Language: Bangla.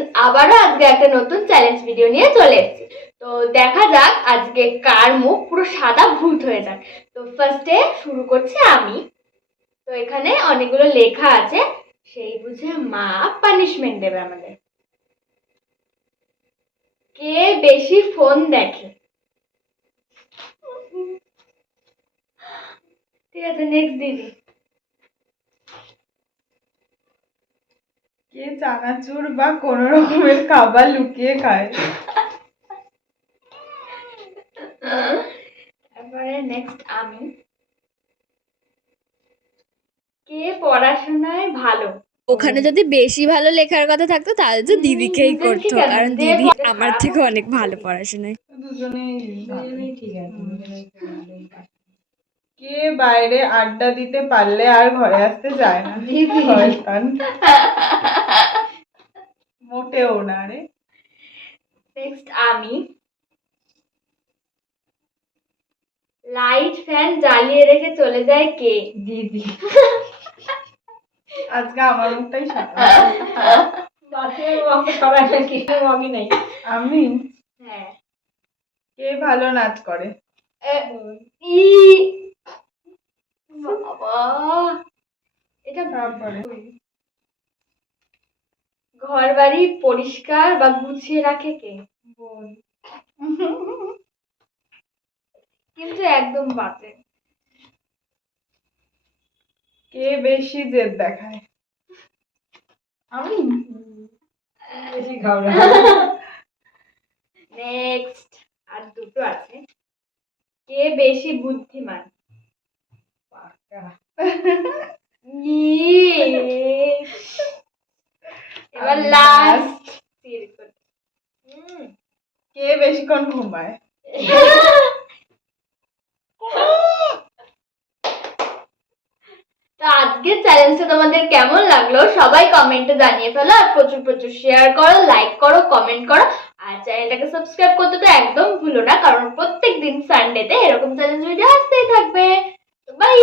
গাইস, আবারও আজকে একটা নতুন চ্যালেঞ্জ ভিডিও নিয়ে চলে এসেছি। তো দেখা যাক আজকে কার মুখ পুরো সাদা ভূত হয়ে যাক। তো ফার্স্টে শুরু করছি আমি। তো এখানে অনেকগুলো লেখা আছে, সেই বুঝে মা পানিশমেন্ট দেবে আমাদের। কে বেশি ফোন দেখে? ঠিক আছে, নেক্সট দিদি। কে চানাচুর বা কোন রকমের খাবার লুকিয়ে খায়? তারপরে নেক্সট আমি। কে পড়াশোনায় ভালো? ওখানে যদি বেশি ভালো লেখার কথা থাকতো তাহলে তো দিদিকেই করতো, কারণ দিদি আমার থেকে অনেক ভালো পড়াশোনায়। দুজনেই ঠিক আছে। কে বাইরে আড্ডা দিতে পারলে আর ঘরে আসতে চায় না? শয়তান। মোটেও না রে। নেক্সট আমি। লাইট ফ্যান জ্বালিয়ে রেখে চলে যায় কে? দিদি। আজকে আমার মুখটাই সাদা। আমি। হ্যাঁ। কে ভালো নাচ করে? ই বাবা, এটা তারপরে ঘর বাড়ি পরিষ্কার বা গুছিয়ে রাখে কে? বোন। কিন্তু একদম বাজে। কে বেশি জেদ দেখায়? আমি। বেশি ঘাবড়া। নেক্সট আর দুটো আছে। কে বেশি বুদ্ধিমান? পাক্কা। এবার আমি লাস্ট। কে বেশিক্ষণ ঘুমায়? তো আজকের চ্যালেঞ্জটা তোমাদের কেমন লাগলো সবাই কমেন্টে জানিয়ে ফেলো, আর প্রচুর প্রচুর শেয়ার করো, লাইক করো, কমেন্ট করো, আর চ্যানেলটাকে সাবস্ক্রাইব করতে তো একদম ভুলো না, কারণ প্রত্যেকদিন সানডেতে এরকম চ্যালেঞ্জ ভিডিও আসতেই থাকবে। বাই।